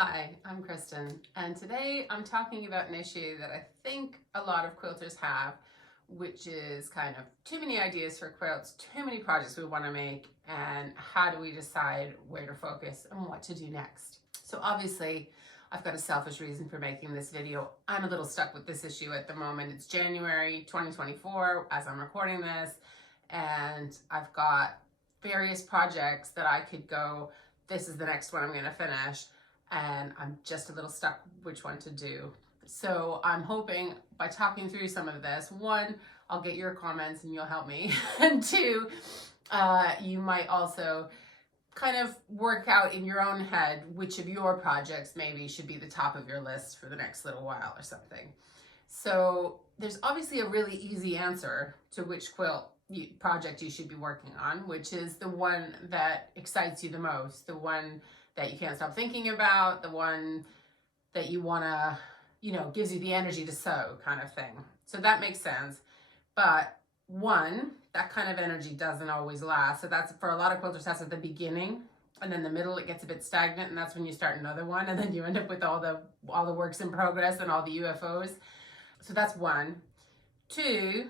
Hi, I'm Kristen, and today I'm talking about an issue that I think a lot of quilters have, which is kind of too many ideas for quilts, too many projects we want to make, and how do we decide where to focus and what to do next. So obviously, I've got a selfish reason for making this video. I'm a little stuck with this issue at the moment. It's January 2024 as I'm recording this, and I've got various projects that I could go, this is the next one I'm going to finish, and I'm just a little stuck which one to do. So I'm hoping by talking through some of this, one, I'll get your comments and you'll help me, and two, you might also kind of work out in your own head which of your projects maybe should be the top of your list for the next little while or something. So there's obviously a really easy answer to which project you should be working on, which is the one that excites you the most, the one that you can't stop thinking about, the one that you want to, gives you the energy to sew kind of thing. So that makes sense. But one, that kind of energy doesn't always last. So that's, for a lot of quilters, that's at the beginning, and then the middle it gets a bit stagnant, and that's when you start another one, and then you end up with all the works in progress and all the UFOs. So that's one. Two,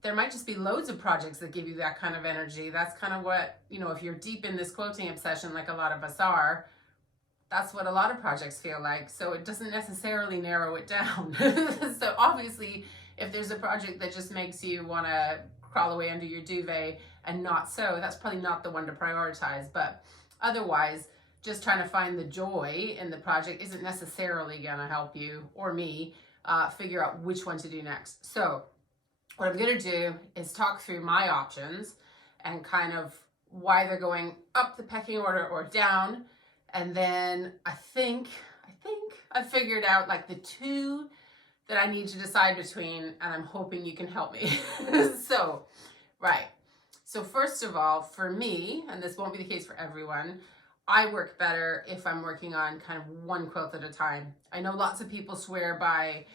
there might just be loads of projects that give you that kind of energy. That's kind of what, if you're deep in this quilting obsession like a lot of us are, that's what a lot of projects feel like. So it doesn't necessarily narrow it down. So obviously, if there's a project that just makes you want to crawl away under your duvet and not sew, that's probably not the one to prioritize. But otherwise, just trying to find the joy in the project isn't necessarily going to help you or me figure out which one to do next. So what I'm going to do is talk through my options and kind of why they're going up the pecking order or down. And then I think I've figured out like the two that I need to decide between, and I'm hoping you can help me. So, right. So first of all, for me, and this won't be the case for everyone, I work better if I'm working on kind of one quilt at a time. I know lots of people swear by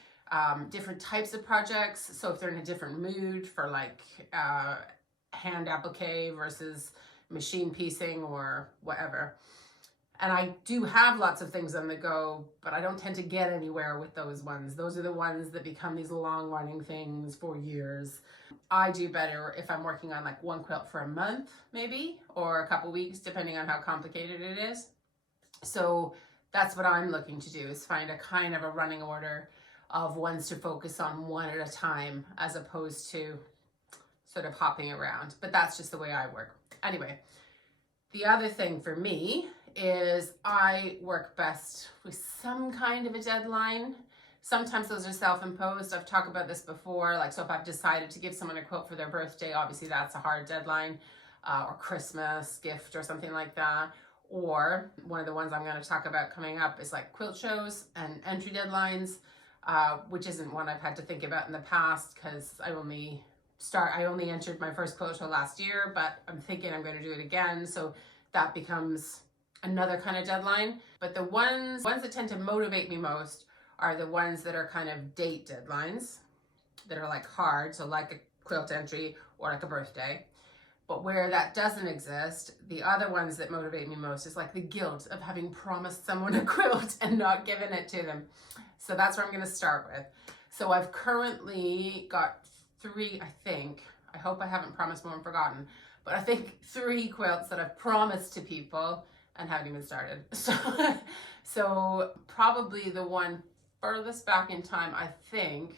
different types of projects. So if they're in a different mood for like hand applique versus machine piecing or whatever. And I do have lots of things on the go, but I don't tend to get anywhere with those ones. Those are the ones that become these long running things for years. I do better if I'm working on like one quilt for a month maybe, or a couple weeks, depending on how complicated it is. So that's what I'm looking to do, is find a kind of a running order of ones to focus on one at a time, as opposed to sort of hopping around. But that's just the way I work. Anyway, the other thing for me is I work best with some kind of a deadline. Sometimes those are self-imposed. I've talked about this before. Like, so if I've decided to give someone a quilt for their birthday, obviously that's a hard deadline, or Christmas gift or something like that. Or one of the ones I'm going to talk about coming up is like quilt shows and entry deadlines, which isn't one I've had to think about in the past because I only entered my first quilt show last year, but I'm thinking I'm going to do it again. So that becomes another kind of deadline. But the ones that tend to motivate me most are the ones that are kind of date deadlines, that are like hard, so like a quilt entry or like a birthday. But where that doesn't exist, the other ones that motivate me most is like the guilt of having promised someone a quilt and not given it to them. So that's where I'm going to start with. So I've currently got three, I hope I haven't promised more and forgotten, but I think 3 quilts that I've promised to people and haven't even started. So probably the one furthest back in time, I think,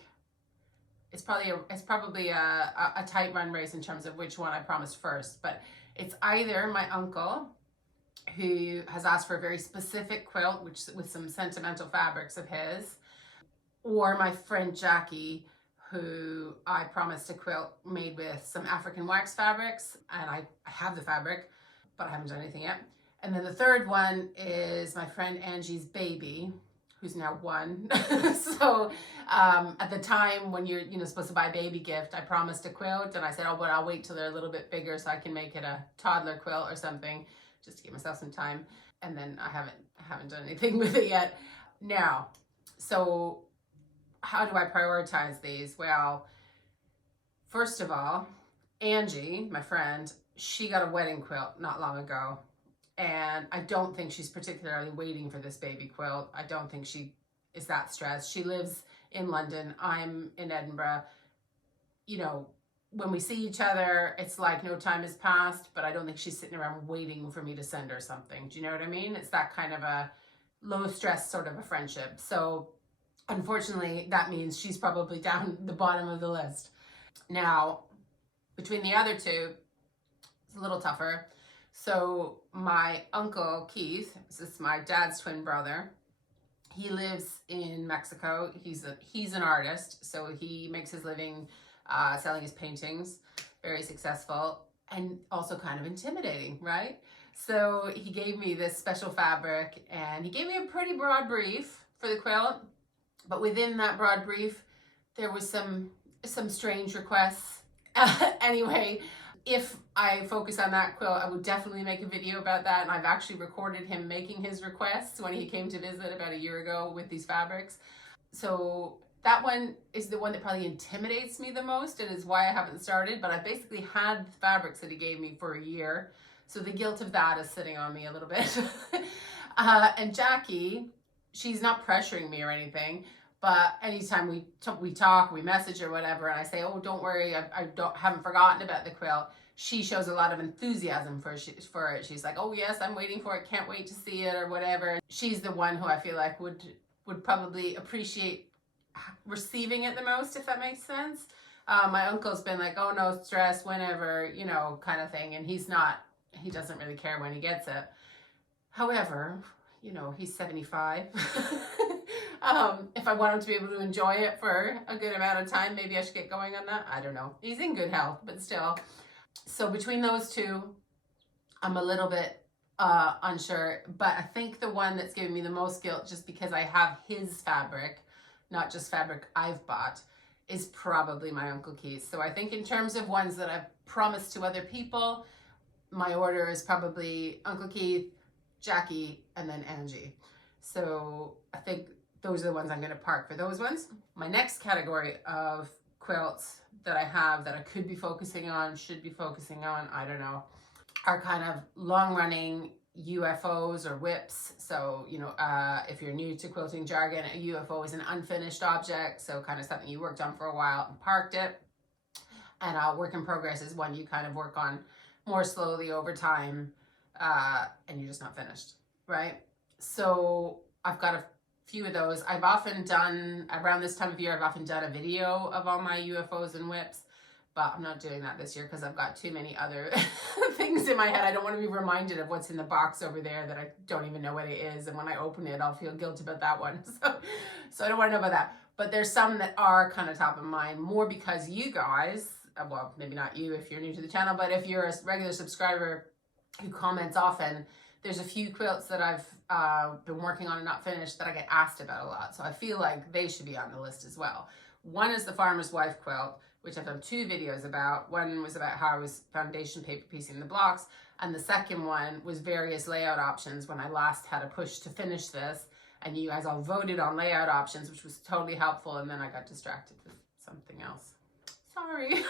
it's probably a tight run race in terms of which one I promised first. But it's either my uncle, who has asked for a very specific quilt, with some sentimental fabrics of his, or my friend Jackie, who I promised a quilt made with some African wax fabrics, and I have the fabric, but I haven't done anything yet. And then the third one is my friend Angie's baby, who's now 1. So at the time when you're supposed to buy a baby gift, I promised a quilt, and I said, oh, but I'll wait till they're a little bit bigger so I can make it a toddler quilt or something, just to give myself some time. And then I haven't done anything with it yet. Now, so how do I prioritize these? Well, first of all, Angie, my friend, she got a wedding quilt not long ago. And I don't think she's particularly waiting for this baby quilt. I don't think she is that stressed. She lives in London. I'm in Edinburgh. You know, when we see each other, it's like no time has passed, but I don't think she's sitting around waiting for me to send her something. Do you know what I mean? It's that kind of a low stress sort of a friendship. So unfortunately, that means she's probably down the bottom of the list. Now, between the other two, it's a little tougher. So my uncle Keith, this is my dad's twin brother. He lives in Mexico. He's an artist, so he makes his living selling his paintings. Very successful and also kind of intimidating, right? So he gave me this special fabric, and he gave me a pretty broad brief for the quilt. But within that broad brief, there was some strange requests. Anyway, if I focus on that quilt, I would definitely make a video about that. And I've actually recorded him making his requests when he came to visit about a year ago with these fabrics. So that one is the one that probably intimidates me the most, and is why I haven't started. But I basically had fabrics that he gave me for a year. So the guilt of that is sitting on me a little bit. And Jackie, she's not pressuring me or anything. But anytime we talk, we message or whatever, and I say, oh, don't worry, I haven't forgotten about the quilt, she shows a lot of enthusiasm for it. She's like, oh yes, I'm waiting for it, can't wait to see it or whatever. She's the one who I feel like would probably appreciate receiving it the most, if that makes sense. My uncle's been like, oh no stress, whenever, you know, kind of thing, and he doesn't really care when he gets it. However, you know, he's 75. If I want him to be able to enjoy it for a good amount of time, maybe I should get going on that. I don't know. He's in good health, but still. So between those two, I'm a little bit unsure. But I think the one that's giving me the most guilt, just because I have his fabric, not just fabric I've bought, is probably my Uncle Keith. So I think in terms of ones that I've promised to other people, my order is probably Uncle Keith, Jackie, and then Angie. So I think those are the ones I'm going to park for those ones. My next category of quilts that I have that I could be focusing on, should be focusing on, I don't know, are kind of long-running UFOs or whips. So, you know, if you're new to quilting jargon, a UFO is an unfinished object, so kind of something you worked on for a while and parked it. And a work in progress is one you kind of work on more slowly over time, and you're just not finished, right? So I've got a few of those. I've often done, around this time of year, I've often done a video of all my UFOs and whips, but I'm not doing that this year because I've got too many other things in my head. I don't want to be reminded of what's in the box over there that I don't even know what it is, and when I open it, I'll feel guilty about that one. So I don't want to know about that. But there's some that are kind of top of mind, more because you guys, well, maybe not you if you're new to the channel, but if you're a regular subscriber who comments often, there's a few quilts that I've been working on and not finished that I get asked about a lot. So I feel like they should be on the list as well. One is the Farmer's Wife quilt, which I've done 2 videos about. One was about how I was foundation paper piecing the blocks, and the second one was various layout options when I last had a push to finish this, and you guys all voted on layout options, which was totally helpful, and then I got distracted with something else. Sorry.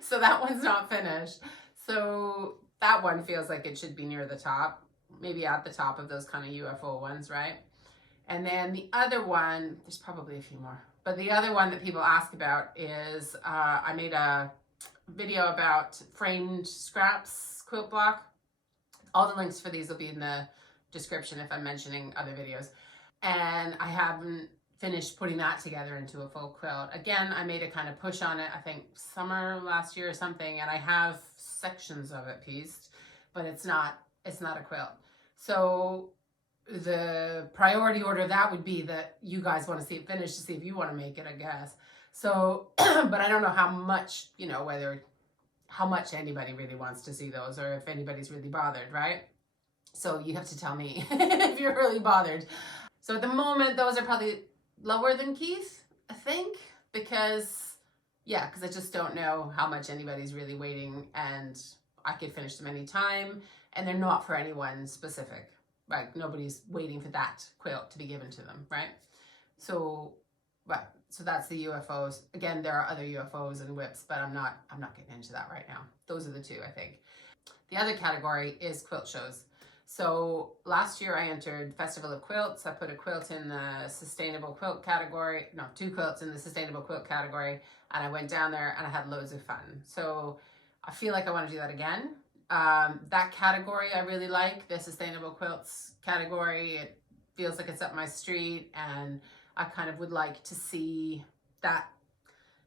So that one's not finished. So that one feels like it should be near the top, maybe at the top of those kind of UFO ones, right? And then the other one, there's probably a few more, but the other one that people ask about is, I made a video about framed scraps quilt block. All the links for these will be in the description if I'm mentioning other videos. And I haven't finished putting that together into a full quilt. Again, I made a kind of push on it, I think summer last year or something, and I have sections of it pieced, but it's not a quilt. So the priority order, that would be that you guys want to see it finished to see if you want to make it, I guess. So, but I don't know how much, you know, how much anybody really wants to see those, or if anybody's really bothered, right? So you have to tell me if you're really bothered. So at the moment, those are probably lower than Keith, I think, because I just don't know how much anybody's really waiting, and I could finish them anytime, and they're not for anyone specific. Like, nobody's waiting for that quilt to be given to them, right? So, so that's the UFOs. Again, there are other UFOs and whips, but I'm not getting into that right now. Those are the 2, I think. The other category is quilt shows. So last year I entered Festival of Quilts. I put a quilt in the sustainable quilt category, no, 2 quilts in the sustainable quilt category, and I went down there and I had loads of fun. So I feel like I want to do that again. That category I really like, the sustainable quilts category. It feels like it's up my street, and I kind of would like to see that,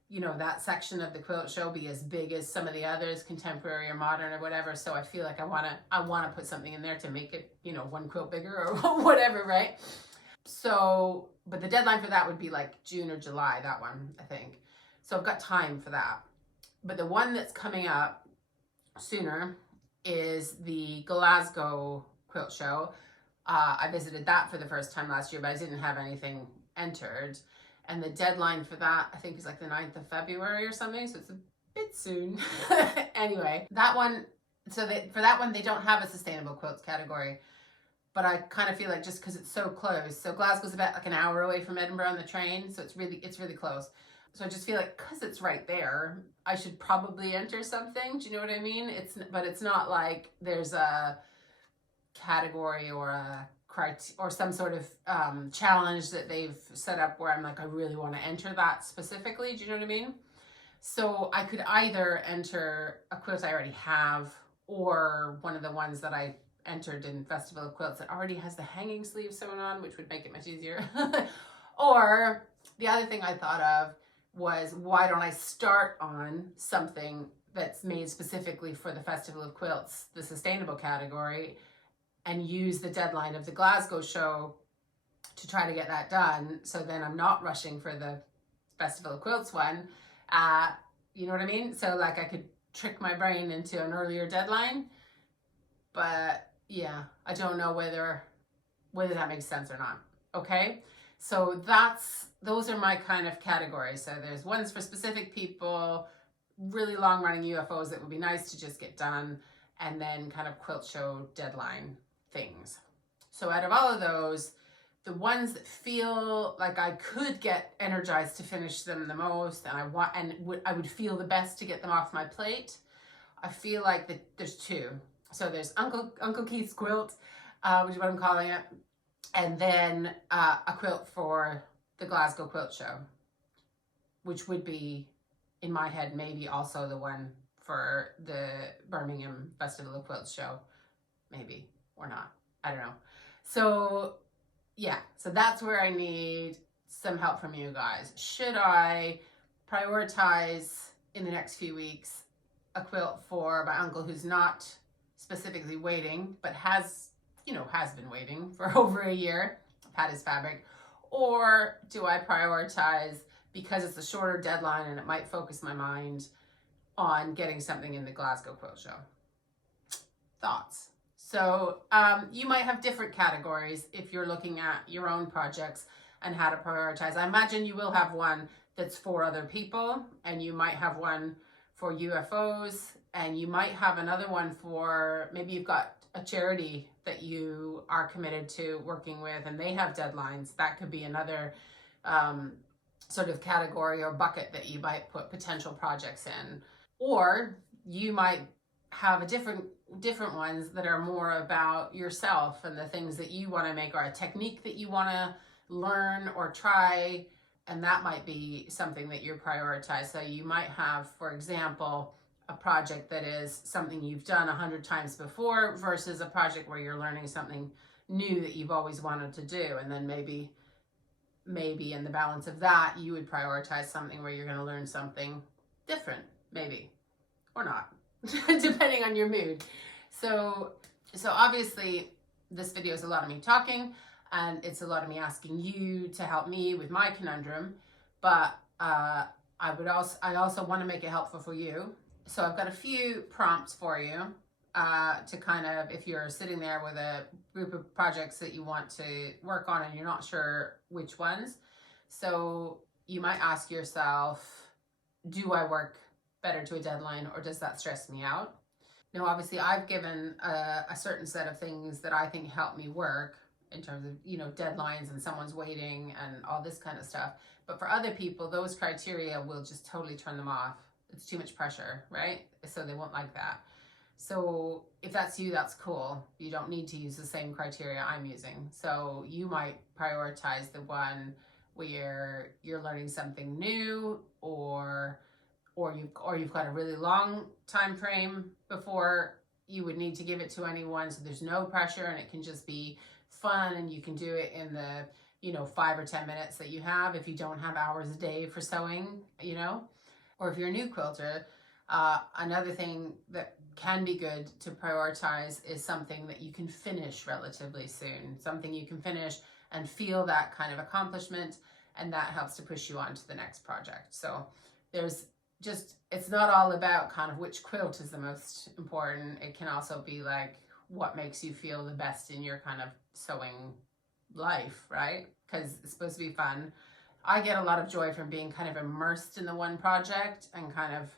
you know, that section of the quilt show be as big as some of the others, contemporary or modern or whatever. So I feel like I want to put something in there to make it, you know, 1 quilt bigger or whatever, right? So, but the deadline for that would be like June or July, that one, I think. So I've got time for that. But the one that's coming up sooner is the Glasgow Quilt Show. I visited that for the first time last year, but I didn't have anything entered. And the deadline for that, I think, is like the 9th of February or something. So it's a bit soon. Anyway, that one, so for that one, they don't have a sustainable quilts category. But I kind of feel like just because it's so close. So Glasgow's about like an hour away from Edinburgh on the train. So it's really close. So I just feel like because it's right there, I should probably enter something. Do you know what I mean? But it's not like there's a category or some sort of challenge that they've set up where I'm like, I really want to enter that specifically. Do you know what I mean? So I could either enter a quilt I already have, or one of the ones that I entered in Festival of Quilts that already has the hanging sleeve sewn on, which would make it much easier. Or the other thing I thought of was, why don't I start on something that's made specifically for the Festival of Quilts, the sustainable category, and use the deadline of the Glasgow show to try to get that done. So then I'm not rushing for the Festival of Quilts one. You know what I mean? So like I could trick my brain into an earlier deadline. But yeah, I don't know whether that makes sense or not. Okay? So those are my kind of categories. So there's ones for specific people, really long running UFOs that would be nice to just get done, and then kind of quilt show deadline things. So out of all of those, the ones that feel like I could get energized to finish them the most, and I would feel the best to get them off my plate, I feel like that there's 2. So there's Uncle Keith's quilt, which is what I'm calling it, and then a quilt for the Glasgow Quilt Show, which would be, in my head, maybe also the one for the Birmingham Festival of Quilts show, maybe, or not, I don't know. So yeah, so that's where I need some help from you guys. Should I prioritize in the next few weeks a quilt for my uncle who's not specifically waiting, but has been waiting for over a year, had his fabric? Or do I prioritize, because it's a shorter deadline and it might focus my mind, on getting something in the Glasgow Quilt Show? Thoughts? So you might have different categories if you're looking at your own projects and how to prioritize. I imagine you will have one that's for other people, and you might have one for UFOs, and you might have another one for, maybe you've got a charity that you are committed to working with and they have deadlines. That could be another sort of category or bucket that you might put potential projects in. Or you might have a different ones that are more about yourself and the things that you want to make, or a technique that you want to learn or try, and that might be something that you're prioritized. So you might have, for example, a project that is something you've done 100 times before versus a project where you're learning something new that you've always wanted to do. And then maybe in the balance of that, you would prioritize something where you're going to learn something different, maybe, or not, depending on your mood. So obviously this video is a lot of me talking, and it's a lot of me asking you to help me with my conundrum, but I also want to make it helpful for you. So I've got a few prompts for you to kind of, if you're sitting there with a group of projects that you want to work on and you're not sure which ones. So you might ask yourself, do I work better to a deadline, or does that stress me out? Now, obviously I've given a certain set of things that I think help me work in terms of, deadlines and someone's waiting and all this kind of stuff. But for other people, those criteria will just totally turn them off. It's too much pressure, right? So they won't like that. So if that's you, that's cool. You don't need to use the same criteria I'm using. So you might prioritize the one where you're learning something new, or you've got a really long time frame before you would need to give it to anyone, so there's no pressure and it can just be fun and you can do it in the 5 or 10 minutes that you have if you don't have hours a day for sewing, or if you're a new quilter. Another thing that can be good to prioritize is something that you can finish relatively soon, something you can finish and feel that kind of accomplishment, and that helps to push you on to the next project. So it's not all about kind of which quilt is the most important. It can also be like what makes you feel the best in your kind of sewing life, right? Because it's supposed to be fun. I get a lot of joy from being kind of immersed in the one project and kind of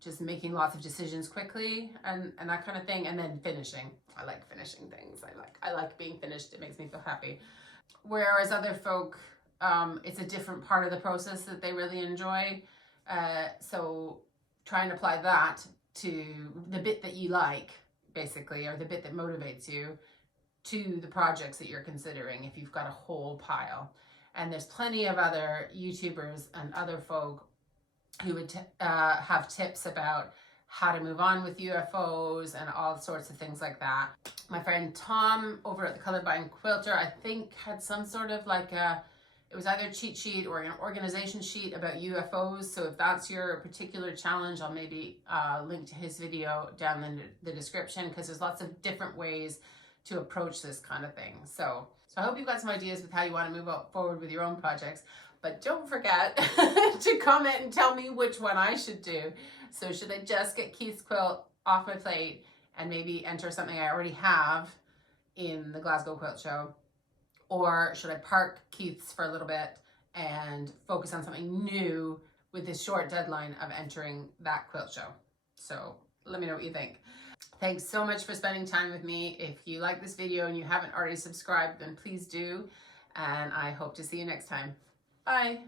just making lots of decisions quickly and that kind of thing, and then finishing. I like finishing things. I like being finished. It makes me feel happy. Whereas other folk, it's a different part of the process that they really enjoy. So try and apply that to the bit that you like, basically, or the bit that motivates you, to the projects that you're considering if you've got a whole pile. And there's plenty of other YouTubers and other folk who would have tips about how to move on with UFOs and all sorts of things like that. My friend Tom over at the Colorblind Quilter, I think, had some sort of like it was either a cheat sheet or an organization sheet about UFOs. So if that's your particular challenge, I'll maybe link to his video down in the description, because there's lots of different ways to approach this kind of thing. So I hope you've got some ideas with how you want to move forward with your own projects. But don't forget to comment and tell me which one I should do. So should I just get Keith's quilt off my plate and maybe enter something I already have in the Glasgow Quilt Show? Or should I park Keith's for a little bit and focus on something new with this short deadline of entering that quilt show? So let me know what you think. Thanks so much for spending time with me. If you like this video and you haven't already subscribed, then please do. And I hope to see you next time. Bye.